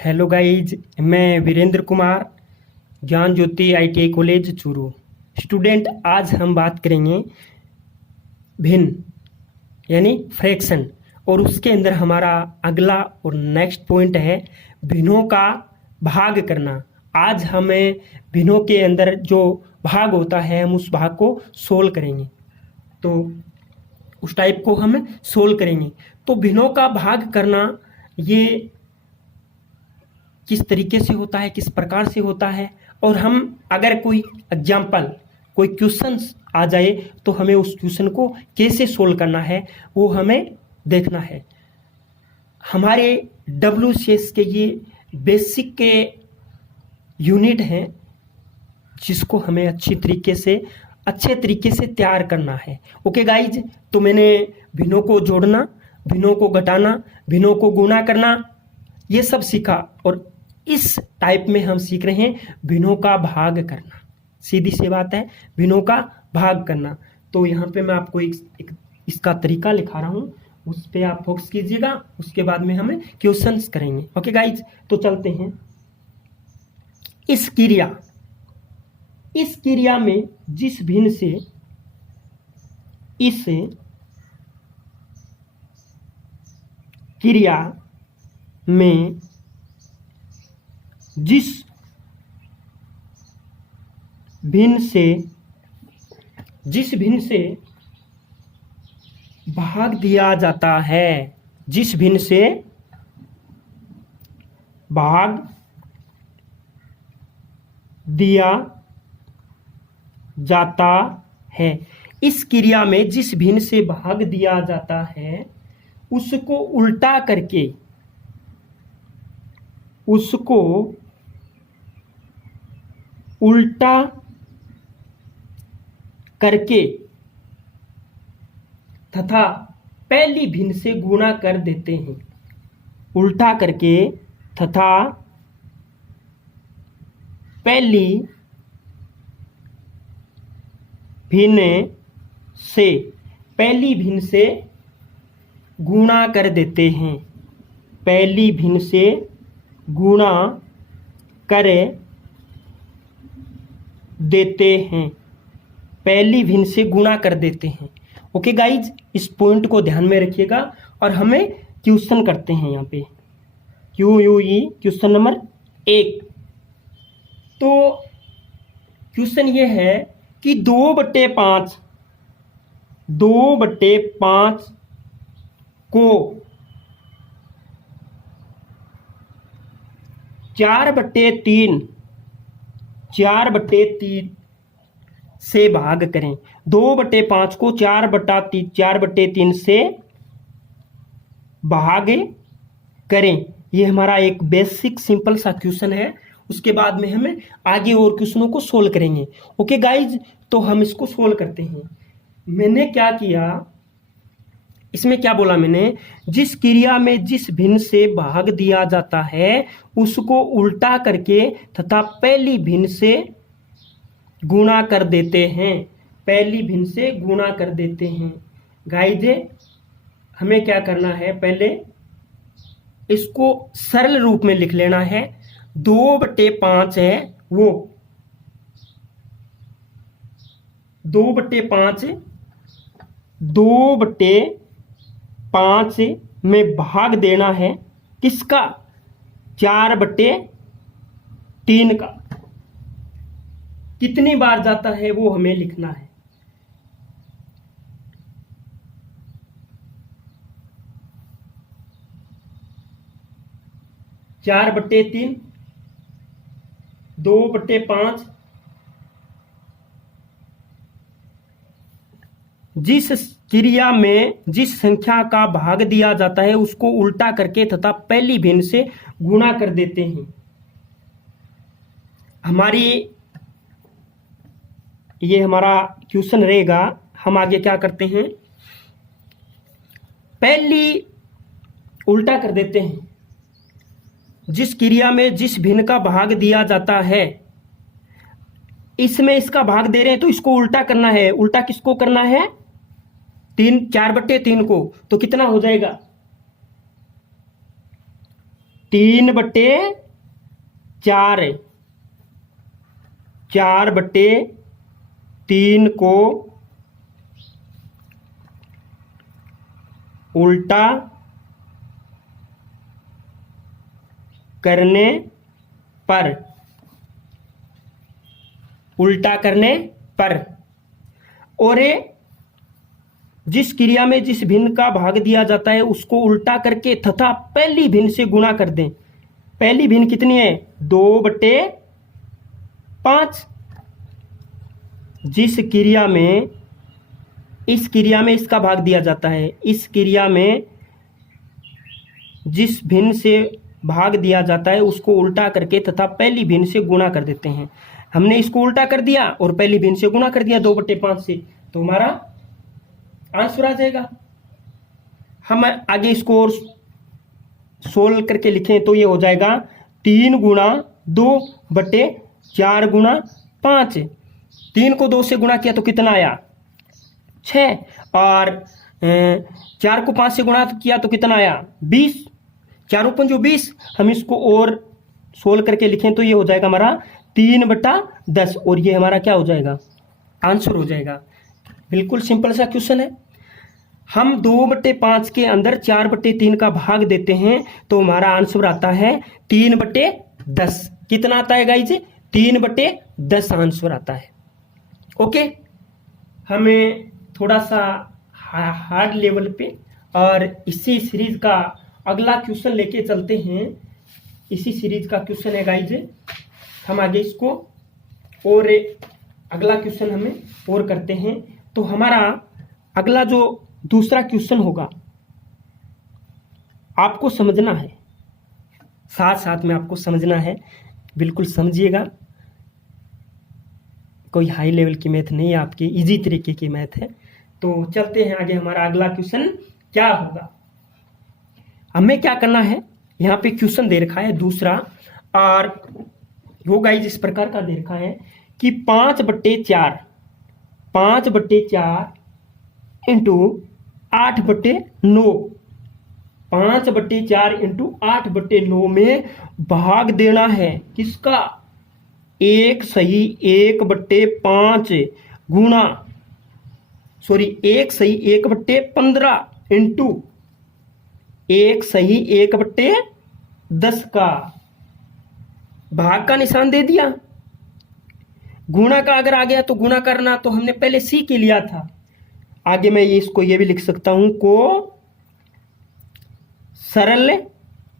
Hello guys, मैं वीरेंद्र कुमार, ज्ञान ज्योति ITI college Churu student. आज हम बात करेंगे भिन्न यानी फ्रैक्शन, और उसके अंदर हमारा अगला और नेक्स्ट पॉइंट है भिन्नों का भाग करना। आज हमें भिन्नों के अंदर जो भाग होता है हम उस भाग को सोल्व करेंगे, तो उस टाइप को हम सोल्व करेंगे। तो भिन्नों का भाग करना ये किस तरीके से होता है, किस प्रकार से होता है, और हम अगर कोई एग्जाम्पल कोई क्वेश्चन आ जाए तो हमें उस क्वेश्चन को कैसे सोल्व करना है वो हमें देखना है। हमारे WCS के ये बेसिक के यूनिट हैं जिसको हमें अच्छे तरीके से तैयार करना है। ओके गाइज, तो मैंने भिन्नों को जोड़ना, भिन्नों को घटाना, भिन्नों को गुणा करना ये सब सीखा, और इस टाइप में हम सीख रहे हैं भिन्नों का भाग करना। सीधी सी बात है, भिन्नों का भाग करना। तो यहाँ पे मैं आपको एक इसका तरीका लिखा रहा हूँ, उस पर आप फोकस कीजिएगा। उसके बाद में हमें क्वेश्चंस करेंगे। ओके गाइज, तो चलते हैं। इस क्रिया में जिस भिन्न से इस क्रिया में जिस भिन्न से भाग दिया जाता है, जिस भिन्न से भाग दिया जाता है, इस क्रिया में जिस भिन्न से भाग दिया जाता है उसको उल्टा करके तथा पहली भिन्न से गुणा कर देते हैं। उल्टा करके तथा पहली भिन्न से गुणा कर देते हैं। पहली भिन्न से गुणा कर देते हैं। पहली भिन्न से गुणा कर देते हैं। ओके गाइज, इस पॉइंट को ध्यान में रखिएगा और हमें क्वेश्चन करते हैं। यहाँ पे QUE क्वेश्चन नंबर 1। तो क्वेश्चन ये है कि 2/5 को 4/3 से भाग करें। 2/5 को 4/3 से भाग करें। ये हमारा एक बेसिक सिंपल सा क्वेश्चन है। उसके बाद में हमें आगे और क्वेश्चनों को सोल्व करेंगे। ओके गाइज, तो हम इसको सोल्व करते हैं। मैंने क्या किया, इसमें क्या बोला मैंने, जिस क्रिया में जिस भिन्न से भाग दिया जाता है उसको उल्टा करके तथा पहली भिन्न से गुणा कर देते हैं। पहली भिन्न से गुणा कर देते हैं। गाइज, हमें क्या करना है, पहले इसको सरल रूप में लिख लेना है। 2/5 है वो 2/5 में भाग देना है किसका, 4/3 का। कितनी बार जाता है वो हमें लिखना है। चार बट्टे 3, 2/5। जिस क्रिया में जिस संख्या का भाग दिया जाता है उसको उल्टा करके तथा पहली भिन्न से गुणा कर देते हैं। ये हमारा क्वेश्चन रहेगा। हम आगे क्या करते हैं, पहली उल्टा कर देते हैं। जिस क्रिया में जिस भिन्न का भाग दिया जाता है, इसमें इसका भाग दे रहे हैं तो इसको उल्टा करना है। उल्टा किसको करना है, 4/3 को। तो कितना हो जाएगा, 3/4, 4/3 को उल्टा करने पर, और जिस क्रिया में जिस भिन्न का भाग दिया जाता है उसको उल्टा करके तथा पहली भिन्न से गुणा कर दें। पहली भिन्न कितनी है? 2/5। जिस क्रिया में इस क्रिया में इसका भाग दिया जाता है, इस क्रिया में जिस भिन्न से भाग दिया जाता है उसको उल्टा करके तथा पहली भिन्न से गुणा कर देते हैं। हमने इसको उल्टा कर दिया और पहली भिन्न से गुणा कर दिया 2/5 से, तो हमारा आंसर आ जाएगा। हम आगे इसको और सोल्व करके लिखें तो ये हो जाएगा 3 गुणा 2/4 गुणा 5। 3 को 2 से गुणा किया तो कितना आया? 6। और 4 को 5 से गुणा किया तो कितना आया? 20। 4 पंजो 20। हम इसको और सोल्व करके लिखें तो ये हो जाएगा हमारा 3/10, और ये हमारा क्या हो जाएगा? आंसर हो जाएगा। बिल्कुल सिंपल सा क्वेश्चन है। हम 2/5 के अंदर 4/3 का भाग देते हैं तो हमारा आंसर आता है 3/10। कितना आता है गाइज? 3/10 आंसर आता है। ओके, हमें थोड़ा सा हार्ड लेवल पे और इसी सीरीज का अगला क्वेश्चन लेके चलते हैं। इसी सीरीज का क्वेश्चन है गाइज, हम आगे इसको और अगला क्वेश्चन हमें और करते हैं। तो हमारा अगला जो दूसरा क्वेश्चन होगा आपको समझना है, साथ साथ में आपको समझना है, बिल्कुल समझिएगा। कोई हाई लेवल की मैथ नहीं है, आपकी इजी तरीके की मैथ है। तो चलते हैं आगे, हमारा अगला क्वेश्चन क्या होगा। हमें क्या करना है, यहाँ पे क्वेश्चन दे रखा है दूसरा, और वो गाइस इस प्रकार का दे रखा है कि 5/4 इंटू 8/9, 5/4 इंटू 8/9 में भाग देना है किसका? 1 सही 1/5 गुणा 1 सही 1/15 इंटू 1 सही 1/10 का। भाग का निशान दे दिया, गुणा का अगर आ गया तो गुणा करना तो हमने पहले सी के लिया था। आगे मैं इसको ये भी लिख सकता हूं को सरल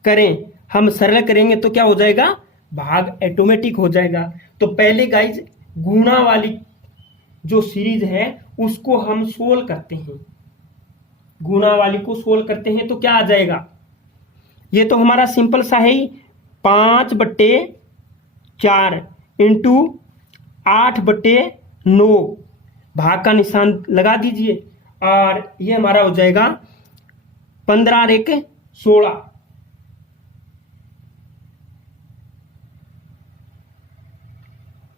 करें। हम सरल करेंगे तो क्या हो जाएगा? भाग ऑटोमेटिक हो जाएगा। तो पहले गाइज गुणा वाली जो सीरीज है उसको हम सोल्व करते हैं। गुणा वाली को सोल्व करते हैं तो क्या आ जाएगा? ये तो हमारा सिंपल सा है ही, 5/4 इंटू 8/9, भाग का निशान लगा दीजिए, और ये हमारा हो जाएगा 15 और 1 16,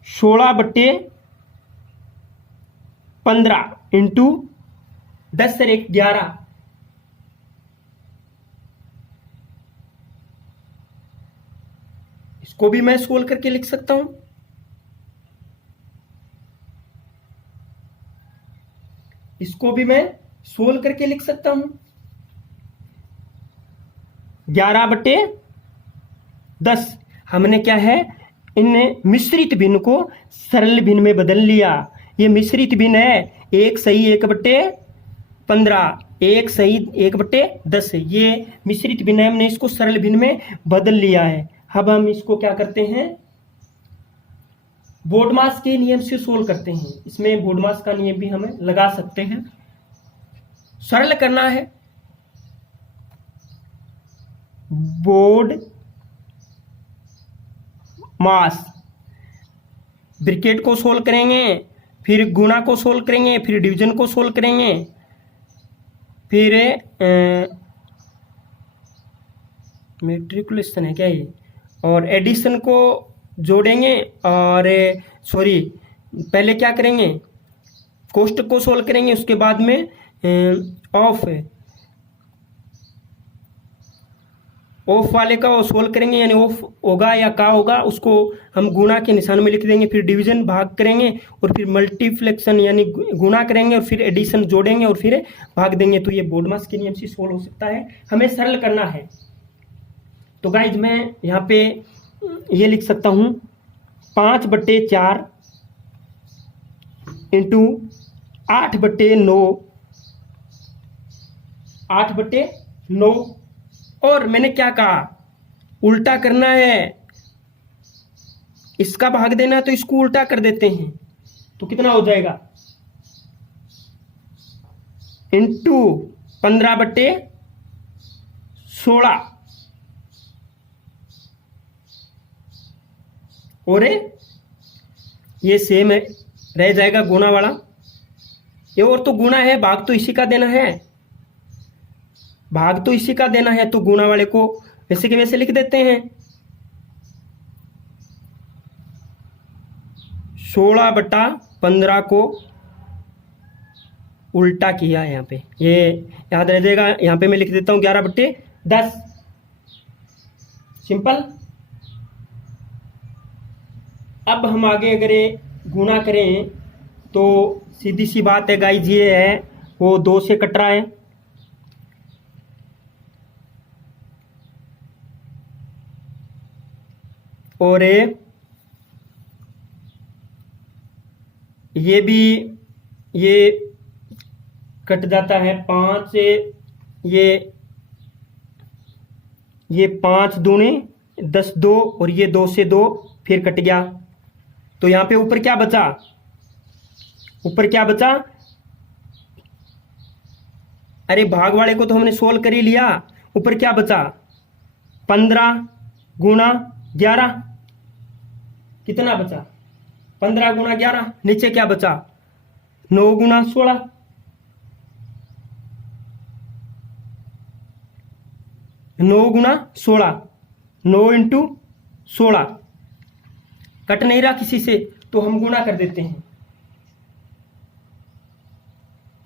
16/15 इंटू 10 और 1 11। इसको भी मैं सोल्व करके लिख सकता हूं। इसको भी मैं सोल्व करके लिख सकता हूं। 11/10 हमने क्या है, इन मिश्रित भिन्न को सरल भिन्न में बदल लिया। ये मिश्रित भिन्न है 1 सही 1/15, 1 सही 1/10। ये मिश्रित भिन्न है, हमने इसको सरल भिन्न में बदल लिया है। अब हम इसको क्या करते हैं, बोडमास के नियम से सोल्व करते हैं। इसमें बोडमास का नियम भी हमें लगा सकते हैं। सरल करना है, बोर्ड मास, ब्रैकेट को सोल्व करेंगे, फिर गुणा को सोल्व करेंगे, फिर डिवीजन को सोल्व करेंगे, फिर मैट्रिकुलेशन है क्या ये, और एडिशन को जोड़ेंगे, और पहले क्या करेंगे, कोष्टक को सोल्व करेंगे, उसके बाद में ऑफ ऑफ वाले का वो सोल्व करेंगे, यानी ऑफ होगा या का होगा उसको हम गुणा के निशान में लिख देंगे, फिर डिवीजन भाग करेंगे और फिर मल्टीप्लेक्शन यानी गुणा करेंगे और फिर एडिशन जोड़ेंगे और फिर भाग देंगे। तो ये बोडमास के नियम से सोल्व हो सकता है, हमें सरल करना है। तो गाइज मैं यहाँ पे ये लिख सकता हूँ 5/4 इंटू 8/9, 8/9। और मैंने क्या कहा, उल्टा करना है, इसका भाग देना है तो इसको उल्टा कर देते हैं। तो कितना हो जाएगा, इंटू 15/16। और ये सेम है, रह जाएगा गुणा वाला, ये और तो गुणा है, भाग तो इसी का देना है, भाग तो इसी का देना है, तो गुणा वाले को वैसे के वैसे लिख देते हैं। 16/15 को उल्टा किया है, यहाँ पे ये याद रह जाएगा। यहाँ पे मैं लिख देता हूँ 11/10, सिंपल। अब हम आगे अगर ये गुणा करें तो सीधी सी बात है गाइज, ये है वो 2 से कट रहा है, और ये भी ये कट जाता है 5 से, ये 5 दूने 10, 2 और ये 2 से 2 फिर कट गया। तो यहाँ पे ऊपर क्या बचा, ऊपर क्या बचा, अरे भाग वाले को तो हमने सोल्व कर ही लिया, ऊपर क्या बचा 15 गुणा 11, कितना बचा 15 गुणा 11, नीचे क्या बचा 9 गुणा 16, 9 गुणा 16, 9 इंटू 16, कट नहीं रहा किसी से तो हम गुणा कर देते हैं।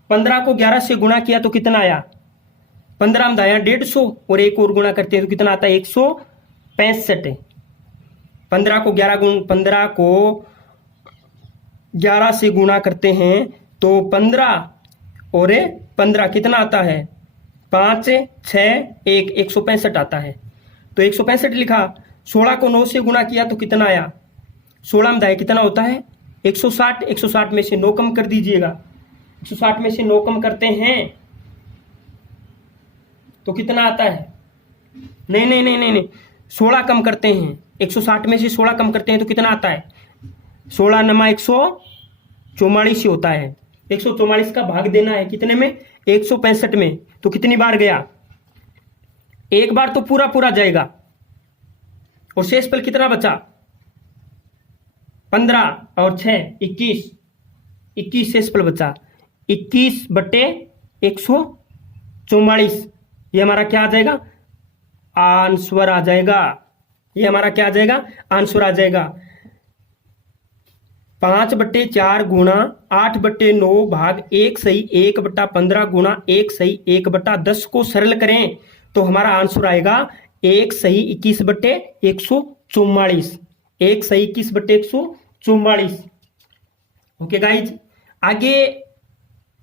15 को 11 से गुणा किया तो कितना आया, 15 में आया 150, और एक और गुणा करते हैं तो कितना आता है 165। 15 को 11 से गुणा करते हैं तो 15 और 15 कितना आता है 5, 6, 1, 165 आता है। तो 165 लिखा। 16 को 9 से गुणा किया तो कितना आया, 16 में दाएं कितना होता है 160, 160 में से 9 कम कर दीजिएगा, 160 में से 9 कम करते हैं तो कितना आता है, नहीं नहीं नहीं नहीं नहीं 16 कम करते हैं, 160 में से 16 कम करते हैं तो कितना आता है 16 नमा 144 ही होता है। 144 का भाग देना है कितने में 165 में, तो कितनी बार गया, एक बार तो पूरा पूरा जाएगा, और शेषफल कितना बचा 15 और 6 21, 21 शेषफल बचा 21/144। ये हमारा क्या आ जाएगा, आंसर आ जाएगा, ये हमारा क्या आ जाएगा, आंसर आ जाएगा। 5/4 गुणा 8/9 भाग 1 सही 1/15 गुणा 1 सही 1/10 को सरल करें तो हमारा आंसर आएगा 1 सही 21/144, 1 सही 21/144। ओके गाइज, आगे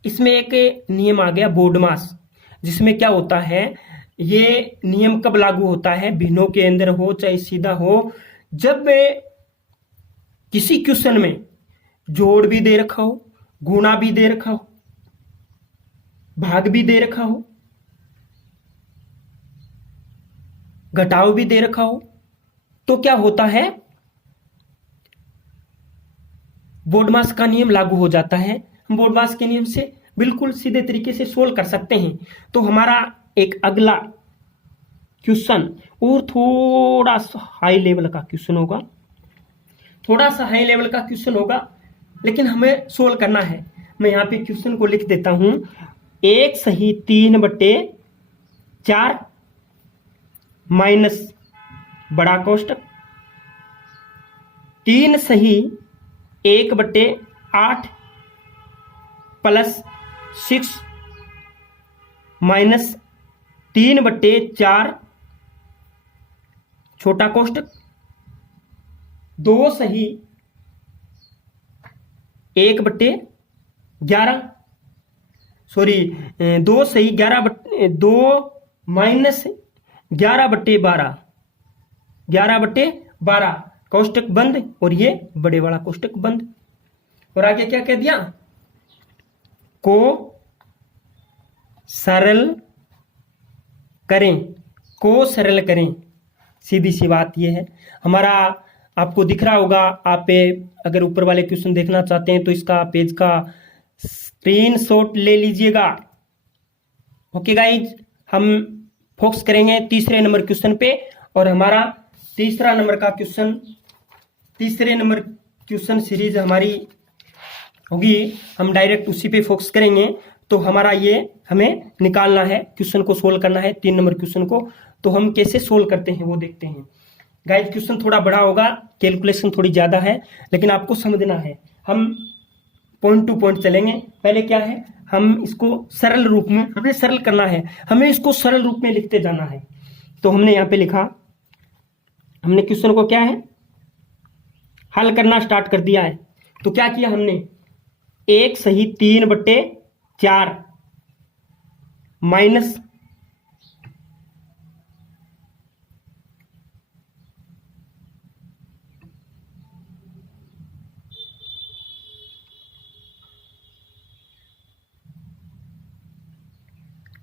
इसमें एक नियम आ गया बोडमास, जिसमें क्या होता है, ये नियम कब लागू होता है, भिन्नों के अंदर हो चाहे सीधा हो, जब किसी क्वेश्चन में जोड़ भी दे रखा हो, गुणा भी दे रखा हो, भाग भी दे रखा हो, घटाव भी दे रखा हो, तो क्या होता है बोडमास का नियम लागू हो जाता है। हम बोडमास के नियम से बिल्कुल सीधे तरीके से सोल्व कर सकते हैं। तो हमारा एक अगला क्वेश्चन और थोड़ा सा हाई लेवल का क्वेश्चन होगा, थोड़ा सा हाई लेवल का क्वेश्चन होगा, लेकिन हमें सोल्व करना है। मैं यहाँ पे क्वेश्चन को लिख देता हूं, 1 सही 3/4 माइनस बड़ा कोष्टक 3 सही 1/8 प्लस 6 माइनस 3/4 छोटा कोष्टक 2 सही 1/11, सॉरी 2 सही 2 माइनस 11/12, 11/12 कोष्टक बंद, और ये बड़े वाला कोष्टक बंद। और आगे क्या कह दिया, को सरल करें, को सरल करें। सीधी सी बात ये है हमारा। आपको दिख रहा होगा, आप अगर ऊपर वाले क्वेश्चन देखना चाहते हैं तो इसका पेज का स्क्रीनशॉट ले लीजिएगा। ओके गाइज, हम फोकस करेंगे तीसरे नंबर क्वेश्चन पे, और हमारा तीसरे नंबर क्वेश्चन सीरीज हमारी होगी, हम डायरेक्ट उसी पे फोकस करेंगे। तो हमारा ये हमें निकालना है, क्वेश्चन को सोल्व करना है 3 नंबर क्वेश्चन को। तो हम कैसे सोल्व करते हैं वो देखते हैं। गाइस क्वेश्चन थोड़ा बड़ा होगा, कैलकुलेशन थोड़ी ज़्यादा है, लेकिन आपको समझना है। हम पॉइंट टू पॉइंट चलेंगे। पहले क्या है, हम इसको सरल रूप में, हमें सरल करना है, हमें इसको सरल रूप में लिखते जाना है। तो हमने यहाँ पे लिखा, हमने क्वेश्चन को क्या है, हल करना स्टार्ट कर दिया है। तो क्या किया हमने, 1 सही 3/4 माइनस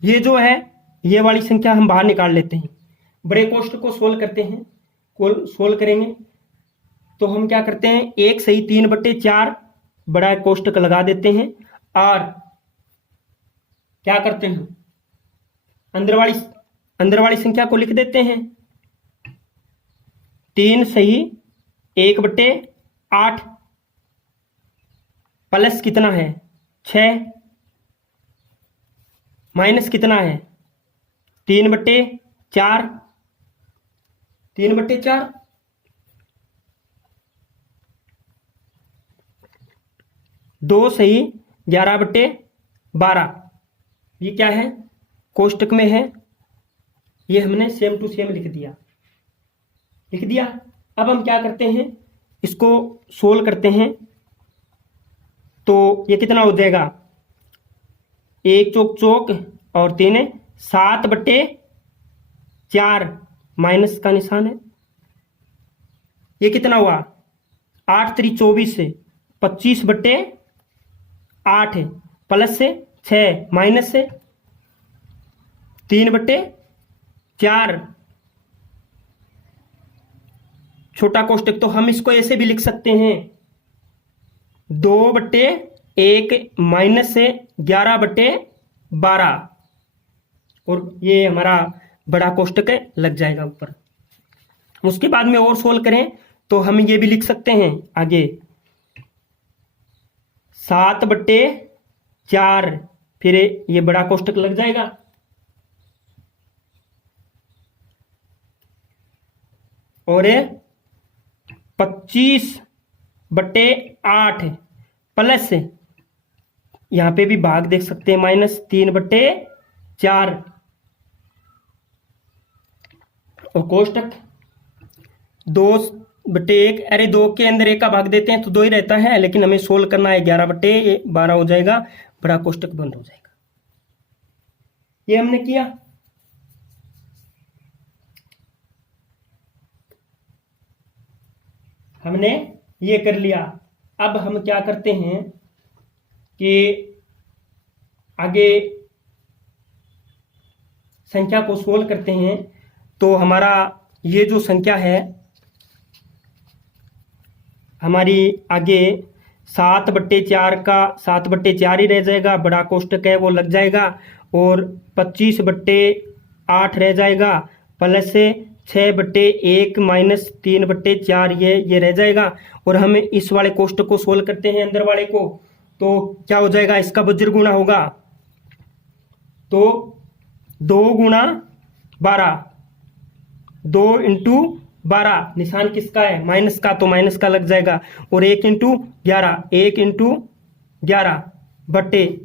ये जो है, ये वाली संख्या हम बाहर निकाल लेते हैं। बड़े कोष्टक को सोल्व करते हैं, सोल्व करेंगे तो हम क्या करते हैं, 1 सही 3/4 बड़ा कोष्टक लगा देते हैं, और क्या करते हैं, अंदर वाली संख्या को लिख देते हैं। 3 सही 1/8 प्लस कितना है 6, माइनस कितना है 3/4, 3/4 2 सही 11/12। ये क्या है, कोष्टक में है, ये हमने सेम टू सेम लिख दिया। अब हम क्या करते हैं, इसको सोल्व करते हैं। तो ये कितना हो जाएगा, 1 चौक चौक और 3 7/4 माइनस का निशान है। ये कितना हुआ, 8 3 24 से 25/8 प्लस से 6 माइनस से 3/4 छोटा कोष्टक। तो हम इसको ऐसे भी लिख सकते हैं, 2/1 माइनस से 11/12, और ये हमारा बड़ा कोष्टक लग जाएगा ऊपर। उसके बाद में और सोल्व करें तो हम ये भी लिख सकते हैं आगे, 7/4, फिर ये बड़ा कोष्टक लग जाएगा, और 25/8 प्लस, यहां पे भी भाग देख सकते हैं, -3/4, और कोष्टक 2/1, अरे 2 के अंदर 1 का भाग देते हैं तो 2 ही रहता है, लेकिन हमें सोल्व करना है, 11/12 हो जाएगा, बड़ा कोष्टक बंद हो जाएगा। ये हमने किया। हमने ये कर लिया। अब हम क्या करते हैं कि आगे संख्या को सोल्व करते हैं। तो हमारा ये जो संख्या है हमारी, आगे 7/4 का 7/4 ही रह जाएगा, बड़ा कोष्टक है वो लग जाएगा, और 25/8 रह जाएगा, प्लस से 6/1 माइनस 3/4 ये रह जाएगा। और हम इस वाले कोष्टक को सोल्व करते हैं, अंदर वाले को, तो क्या हो जाएगा, इसका वज्र गुणा होगा, तो 2 गुणा 12, 2 × 12, निशान किसका है, माइनस का, तो माइनस का लग जाएगा, और 1 × 11, 1 × 11 बट्टे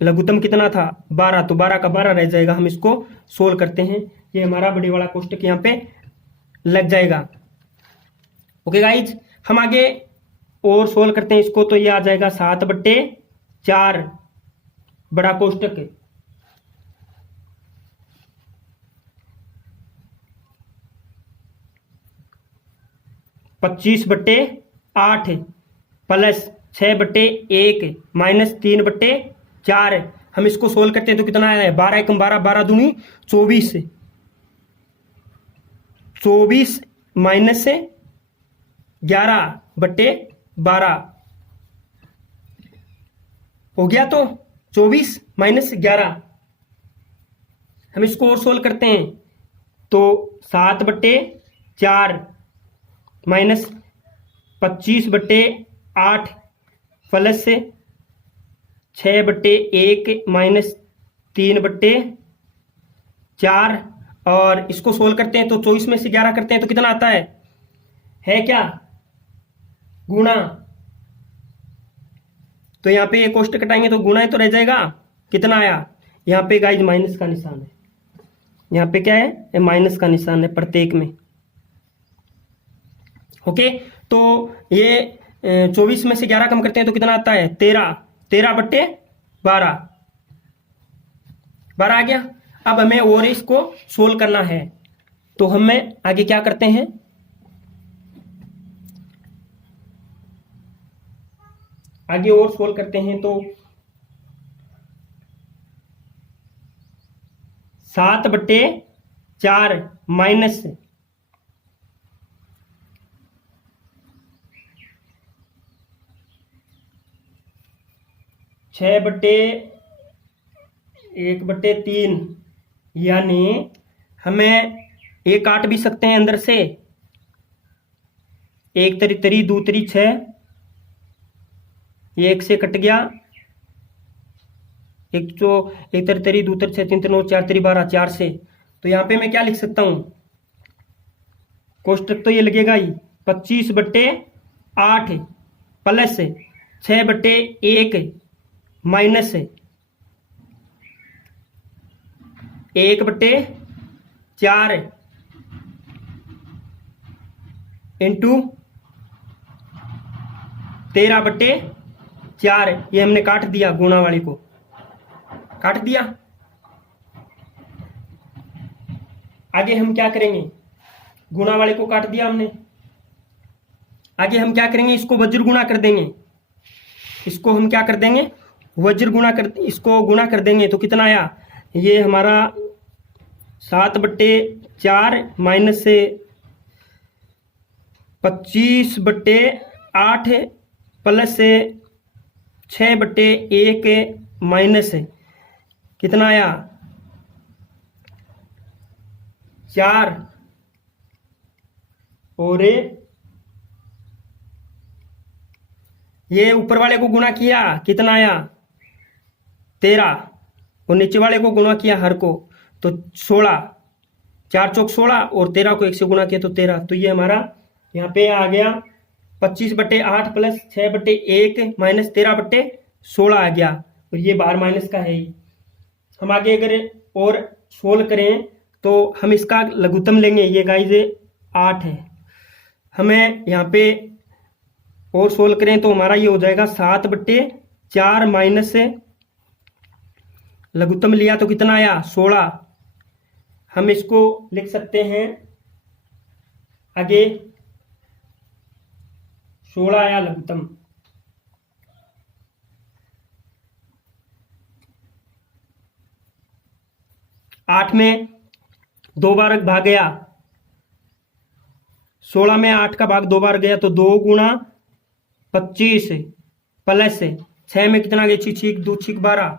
लघुत्तम कितना था 12, तो 12 का 12 रह जाएगा। हम इसको सोल्व करते हैं। ये हमारा बड़ी वाला कोष्टक यहाँ पे लग जाएगा। ओके गाइज, हम आगे और सोल्व करते हैं इसको। तो ये आ जाएगा 7/4 बड़ा कोष्टक 25/8 प्लस 6/1 माइनस 3/4। हम इसको सोल्व करते हैं तो कितना आया है? 12 एकम 12, 12 दूनी 24, 24 माइनस 11/12 हो गया। तो 24 माइनस 11 हम इसको और सोल्व करते हैं तो 7/4 माइनस 25/8 प्लस 6/1 माइनस 3/4 और इसको सोल्व करते हैं तो 24 में से 11 करते हैं तो कितना आता है क्या? गुणा। तो यहाँ पे ये कोष्टक कटाएंगे तो गुणा है तो रह जाएगा। कितना आया? यहाँ पे गाइज माइनस का निशान है। यहाँ पे क्या है? माइनस का निशान है प्रत्येक में। ओके, तो ये 24 में से 11 कम करते हैं तो कितना आता है? 13, 13/12 आ गया। अब हमें और इसको सोल्व करना है तो हमें आगे क्या करते हैं? आगे और सोल्व करते हैं तो 7/4 माइनस 6/1/3 यानी हमें एक काट भी सकते हैं अंदर से। एक तरी तरी दो तरी 6, एक से कट गया। एक तरी तरी दो तरी 6, 3 3 और 4 तरी 12, 4 से। तो यहाँ पे मैं क्या लिख सकता हूं? कोष्टक तो ये लगेगा ही 25/8 प्लस 6/1 माइनस 1/4 इंटू 13/4। ये हमने काट दिया, गुणा वाली को काट दिया। आगे हम क्या करेंगे? गुणा वाले को काट दिया हमने। आगे हम क्या करेंगे? इसको वज्र गुणा कर देंगे। इसको हम क्या कर देंगे? वज्र गुणा कर, इसको गुणा कर देंगे तो कितना आया? ये हमारा 7/4 माइनस 25/8 प्लस 6/1 माइनस कितना आया? 4 और ये ऊपर वाले को गुणा किया, कितना आया? 13 और नीचे वाले को गुणा किया हर को तो 16, 4 चौक 16 और 13 को 1 से गुणा किया तो 13। तो ये हमारा यहाँ पे आ गया 25/8 प्लस 6/1 माइनस 13/16 आ गया। और ये बाहर माइनस का है ही। हम आगे अगर और सोल्व करें तो हम इसका लघुत्तम लेंगे। ये गाइज 8 है। हमें यहाँ पे और सोल्व करें तो हमारा ये हो जाएगा 7/4 माइनस लघुत्तम लिया तो कितना आया? 16। हम इसको लिख सकते हैं आगे 16 आया लघुत्तम। आठ में 2 बार भाग गया, 16 में 8 का भाग 2 बार गया तो 2 गुणा 25 प्लस 6 में कितना गया? 6 2 6 12।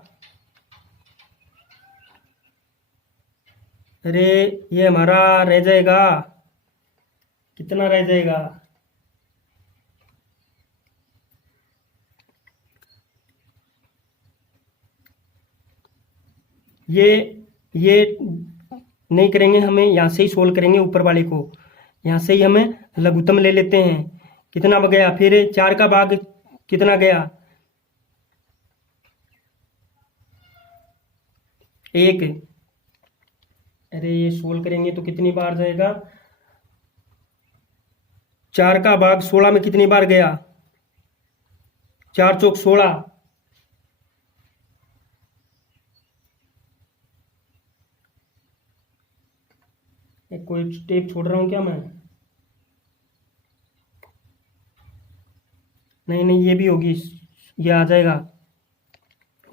अरे ये हमारा रह जाएगा, कितना रह जाएगा? ये नहीं करेंगे, हमें यहाँ से ही सोल्व करेंगे ऊपर वाले को। यहाँ से ही हमें लघुत्तम ले लेते हैं। कितना गया? फिर 4 का भाग कितना गया? 1। अरे ये सोल्व करेंगे तो कितनी बार जाएगा? 4 का भाग 16 में कितनी बार गया? 4 चौक 16। एक कोई स्टेप छोड़ रहा हूँ क्या मैं? नहीं नहीं, ये भी होगी, ये आ जाएगा,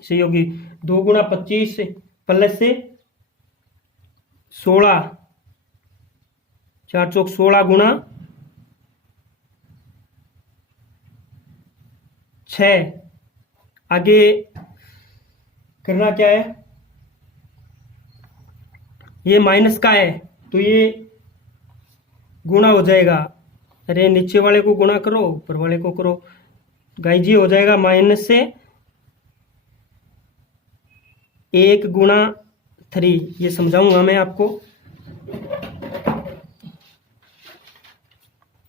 सही होगी। 2 गुना 25 प्लस से 16, 4 चौक 16 गुना 6। आगे करना क्या है? ये माइनस का है तो ये गुणा हो जाएगा। अरे नीचे वाले को गुणा करो, ऊपर वाले को करो। गाइस ये हो जाएगा माइनस से 1 गुणा 3। ये समझाऊंगा मैं आपको,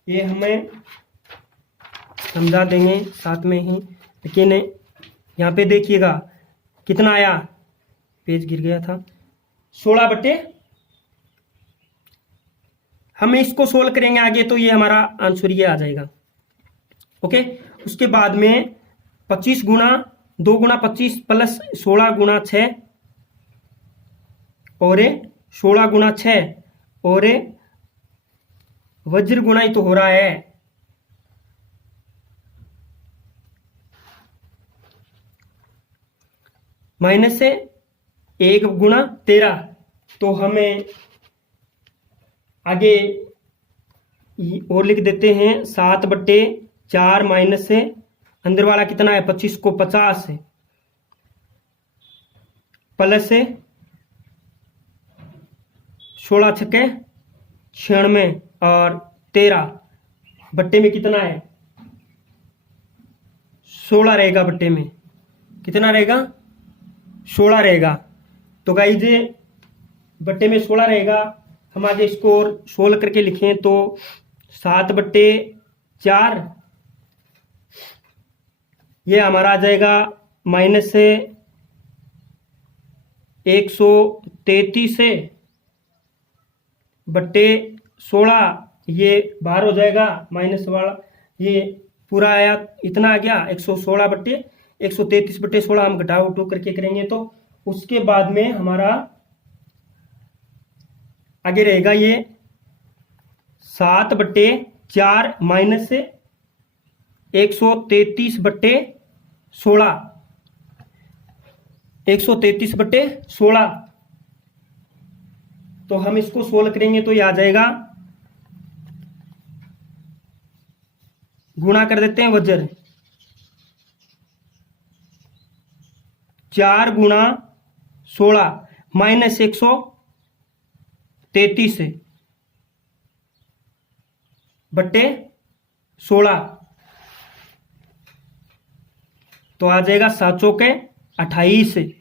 ये हमें समझा देंगे साथ में ही। लेकिन यहाँ पे देखिएगा कितना आया, पेज गिर गया था, 16 बटे, हम इसको सोल्व करेंगे आगे तो ये हमारा आंसर ये आ जाएगा। ओके, उसके बाद में 25 गुना 2 गुना 25 प्लस 16 गुना 6 और 16 गुना 6 और वज्र गुना ही तो हो रहा है। माइनस से 1 गुना 13, तो हमें आगे और लिख देते हैं 7 बट्टे 4 माइनस से अंदर वाला कितना है 25 को 50 है प्लस से 16 छक्के 96 और 13 बट्टे में कितना है 16 रहेगा, बट्टे में कितना रहेगा 16 रहेगा। तो गाइस ये बट्टे में 16 रहेगा। हम आगे इसको सोल्व करके लिखें तो 7 बट्टे 4 ये हमारा आ जाएगा माइनस से 133 से बट्टे 16, ये बाहर हो जाएगा माइनस वाला, ये पूरा आया इतना आ गया 116 बट्टे 133 बट्टे 16। हम घटाव उठो करके करेंगे तो उसके बाद में हमारा आगे रहेगा ये 7 बट्टे 4 माइनस से 133 बट्टे 16, 133 बट्टे 16। तो हम इसको सोल्व करेंगे तो ये आ जाएगा, गुणा कर देते हैं वज्र, 4 गुणा 16 माइनस 133 बट्टे 16, तो आ जाएगा 7 चौके 28,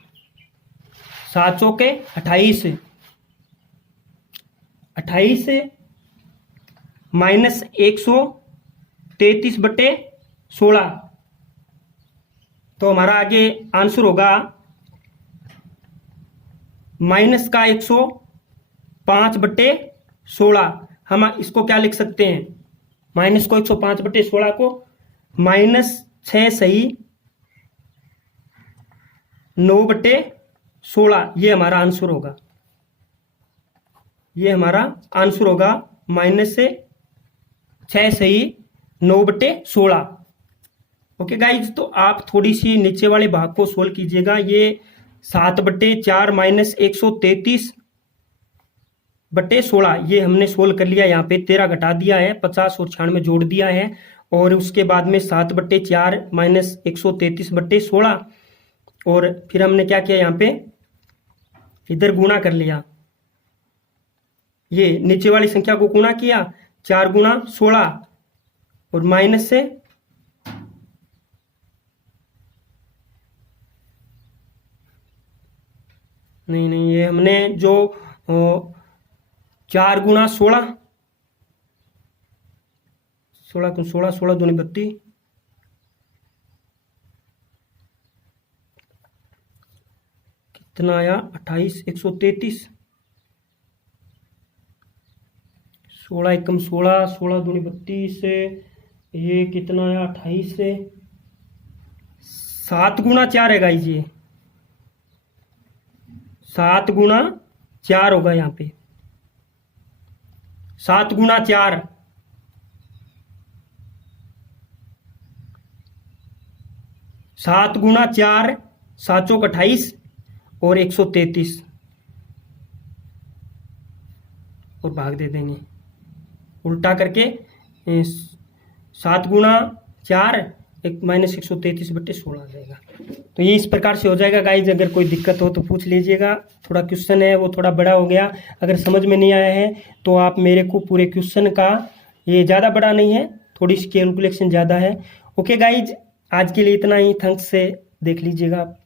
7 चौके 28, 28 माइनस 133 बट्टे 16। तो हमारा आगे आंसर होगा माइनस का 105 बट्टे 16। हम इसको क्या लिख सकते हैं, माइनस को 105 बट्टे 16 को माइनस 6 सही 9 बट्टे 16, ये हमारा आंसर होगा, ये हमारा आंसर होगा माइनस से 6 सही 9 बट्टे 16। ओके गाइज, तो आप थोड़ी सी नीचे वाले भाग को सोल्व कीजिएगा। ये 7 बट्टे 4 माइनस 133 बट्टे 16 ये हमने सोल्व कर लिया। यहाँ पे 13 घटा दिया है, 50 और 96 जोड़ दिया है, और उसके बाद में 7 बट्टे 4 माइनस 133 बट्टे 16, और फिर हमने क्या किया, यहाँ पे इधर गुणा कर लिया, ये नीचे वाली संख्या को गुणा किया, 4 गुणा 16 और माइनस से नहीं नहीं, ये हमने जो 4 गुणा 16, 16 को 16 16 दूनी 32, कितना आया 28, 133 16 एकम 16, 16 दूनी 32, ये कितना है 28 से 7 गुना 4 है गाइस, ये 7 गुना 4 होगा यहाँ पे, 7 गुना 4, 7 गुना 4, 7 चौक 28 और 133 और भाग दे देंगे उल्टा करके, 7 गुना 4 एक माइनस 133/16 आ जाएगा। तो ये इस प्रकार से हो जाएगा गाइज। अगर कोई दिक्कत हो तो पूछ लीजिएगा। थोड़ा क्वेश्चन है वो थोड़ा बड़ा हो गया, अगर समझ में नहीं आया है तो आप मेरे को पूरे क्वेश्चन का, ये ज़्यादा बड़ा नहीं है, थोड़ी सी कैलकुलेशन ज़्यादा है। ओके गाइज, आज के लिए इतना ही। थैंक्स से देख लीजिएगा आप।